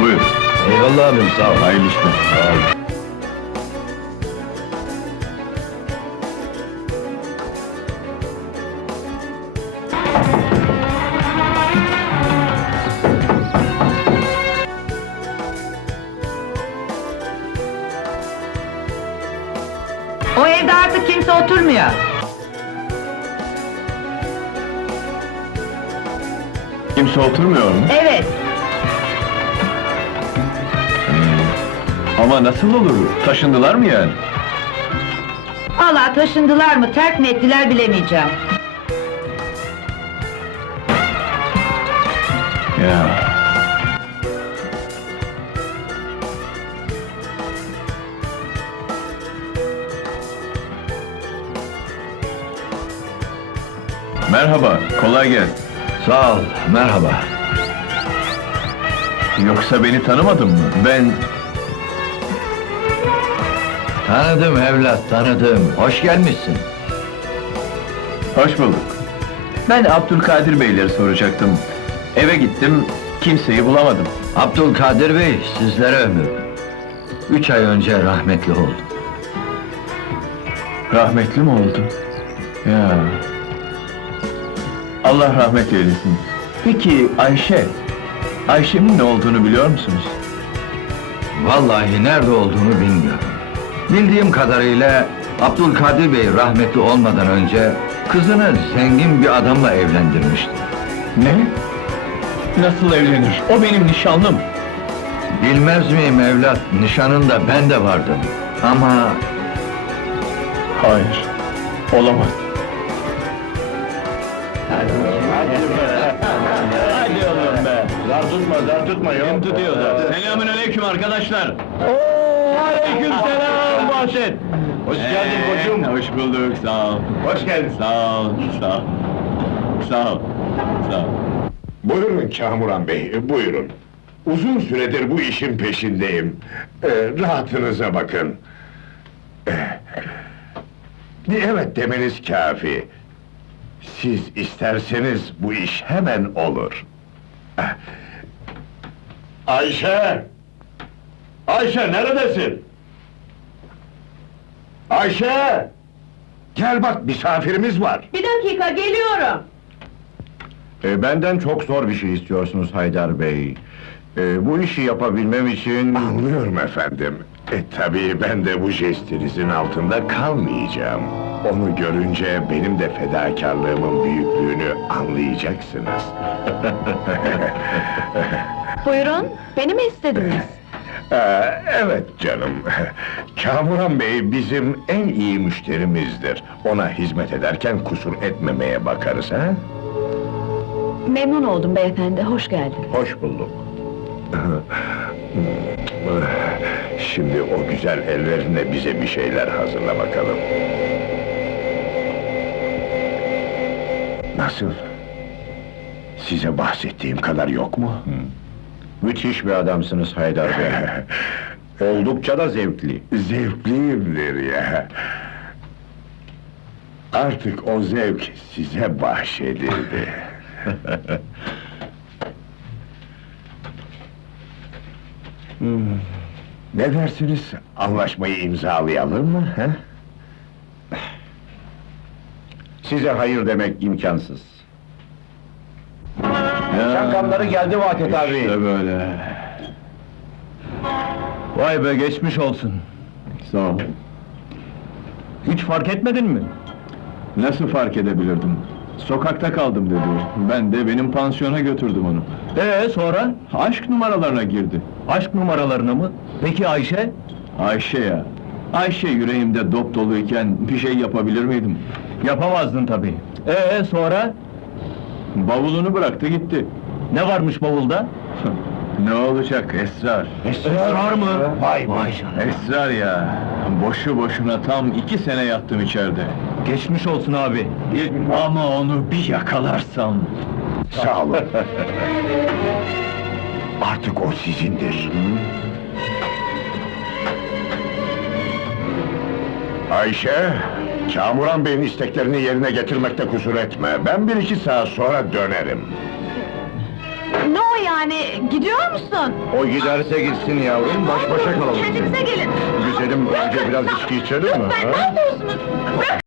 Buyur. Eyvallah abim, sağ ol. Hayırlı işler. Sağ ol. O evde artık kimse oturmuyor. Kimse oturmuyor mu? Evet, Ama nasıl olur? Taşındılar mı yani? vallahi taşındılar mı, terk mi ettiler bilemeyeceğim. Ya. Merhaba, kolay gelsin. Sağ ol, merhaba. Yoksa beni tanımadın mı? Ben... Tanıdım evlat, tanıdım. Hoş gelmişsin. Hoş bulduk. Ben Abdülkadir Beyleri soracaktım. Eve gittim, kimseyi bulamadım. Abdülkadir Bey, sizlere ömür. 3 ay önce rahmetli oldu. Rahmetli mi oldu? Ya... Allah rahmet eylesin. Peki Ayşe? Ayşe'nin ne olduğunu biliyor musunuz? Vallahi nerede olduğunu bilmiyorum. Bildiğim kadarıyla Abdülkadir Bey rahmetli olmadan önce kızını zengin bir adamla evlendirmişti. Ne? Nasıl evlenir? O benim nişanlım. Bilmez miyim evlat, nişanında ben de vardım. Ama Hayır, olamaz. Hadi oğlum be! Zar tutma ya. Kim tutuyor da? Selamünaleyküm arkadaşlar! Oo, aleykümselam Bahçet! Hoş geldin koçum. Hoş bulduk, sağ ol. Hoş geldin. Sağ ol, sağ ol. Sağ ol, sağ ol. Buyurun Kamuran Bey, buyurun. Uzun süredir bu işin peşindeyim. Rahatınıza bakın. Evet demeniz kafi. Siz isterseniz bu iş hemen olur. Ayşe! Ayşe neredesin? Ayşe! Gel bak misafirimiz var. Bir dakika, geliyorum. Benden çok zor bir şey istiyorsunuz Haydar Bey. Bu işi yapabilmem için... Anlıyorum efendim. Tabii ben de bu jestinizin altında kalmayacağım. Onu görünce benim de fedakarlığımın büyüklüğünü anlayacaksınız. Buyurun, beni mi istediniz? Evet canım. Kamuran Bey bizim en iyi müşterimizdir. Ona hizmet ederken kusur etmemeye bakarız, ha? Memnun oldum beyefendi, hoş geldiniz. Hoş bulduk. Şimdi o güzel ellerinle bize bir şeyler hazırla bakalım. Nasıl? Size bahsettiğim kadar yok mu? Müthiş bir adamsınız Haydar Bey. Oldukça da zevkli. Zevkliyimdir ya. Artık o zevk size bahşedildi. Ne dersiniz? Anlaşmayı imzalayalım mı? He? Size hayır demek imkansız. Şakamları geldi Vaket abi. İşte böyle. Vay be, geçmiş olsun. Sağ ol. Hiç fark etmedin mi? Nasıl fark edebilirdim? Sokakta kaldım dedi. Ben de benim pansiyona götürdüm onu. Sonra? Aşk numaralarına girdi. Aşk numaralarına mı? Peki Ayşe? Ayşe ya. Ayşe yüreğimde dop doluyken bir şey yapabilir miydim? Yapamazdın tabii. Sonra? Bavulunu bıraktı gitti. Ne varmış bavulda? Ne olacak, esrar. Esrar mı? Vay vay. Esrar ya. Boşu boşuna tam 2 sene yattım içeride. Geçmiş olsun abi. Ama onu bir yakalarsam... Sağ olun. Artık o sizindir. Ayşe, Kamuran Bey'in isteklerini yerine getirmekte kusur etme. Ben 1-2 saat sonra dönerim. Ne o yani, gidiyor musun? O giderse gitsin yavrum, baş başa kalalım. Kendinize gelin! Güzelim, önce biraz içki içelim mi? Lütfen, ne yapıyorsunuz? Bırak!